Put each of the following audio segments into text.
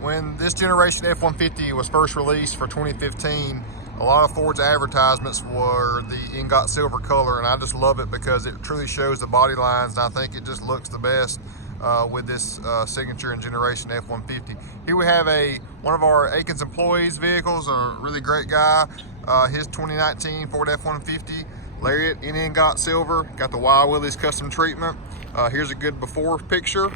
When this generation F-150 was first released for 2015, a lot of Ford's advertisements were the ingot silver color, and I just love it because it truly shows the body lines, and I think it just looks the best with this signature and generation F-150. Here we have one of our Akins employees' vehicles, a really great guy. His 2019 Ford F-150 Lariat in ingot silver, got the Willies custom treatment. Here's a good before picture.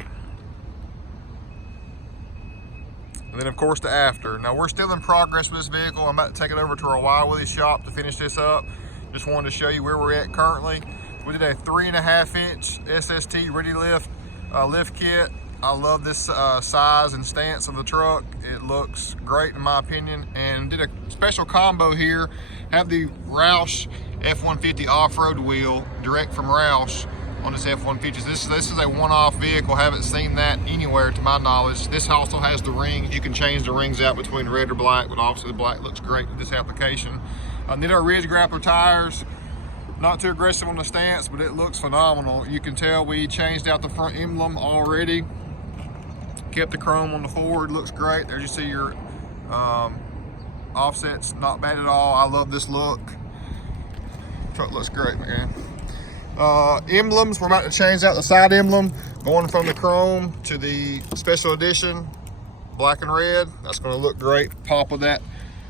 And then of course the after. Now we're still in progress with this vehicle. I'm about to take it over to our Willies shop to finish this up. Just wanted to show you where we're at currently. We did a 3.5-inch SST ReadyLIFT lift kit. I love this size and stance of the truck. It looks great in my opinion. And did a special combo here. Have the Roush F-150 off-road wheel direct from Roush on this F-150. This is a one-off vehicle. Haven't seen that anywhere to my knowledge. This also has the rings. You can change the rings out between red or black, but obviously the black looks great with this application. Nitto Ridge Grappler tires. Not too aggressive on the stance, but it looks phenomenal. You can tell we changed out the front emblem already. Kept the chrome on the Ford, looks great. There you see your offsets, not bad at all. I love this look. Truck looks great, man. Emblems, we're about to change out the side emblem, going from the chrome to the special edition, black and red. That's gonna look great. Pop with that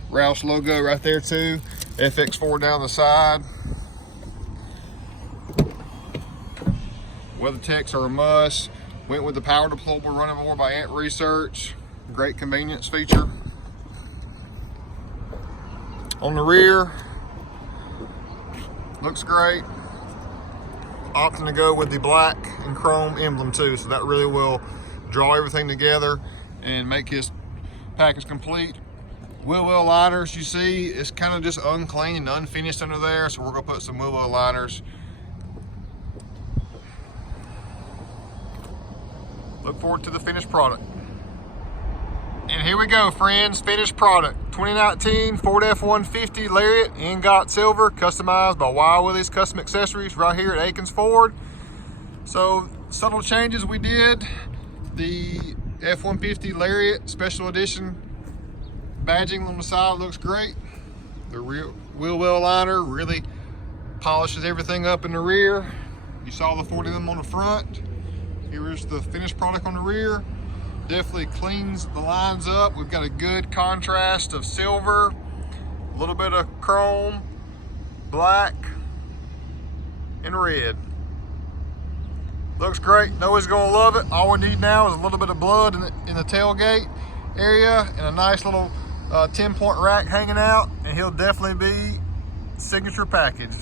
Roush logo right there too. FX4 down the side. WeatherTechs are a must. Went with the power deployable running board by Ant Research. Great convenience feature. On the rear, looks great. Opting to go with the black and chrome emblem too, so that really will draw everything together and make his package complete. Wheel well liners, you see, it's kind of just unclean and unfinished under there, so we're gonna put some wheel well liners. Look forward to the finished product. And here we go, friends, finished product. 2019 Ford F-150 Lariat, ingot silver, customized by Willies Custom Accessories right here at Akins Ford. So, subtle changes we did. The F-150 Lariat Special Edition badging on the side looks great. The rear wheel well liner really polishes everything up in the rear. You saw the 40 of them on the front. Here's the finished product on the rear. Definitely cleans the lines up. We've got a good contrast of silver, a little bit of chrome, black, and red. Looks great. Noah's gonna love it. All we need now is a little bit of blood in the tailgate area and a nice little 10-point rack hanging out, and he'll definitely be signature package.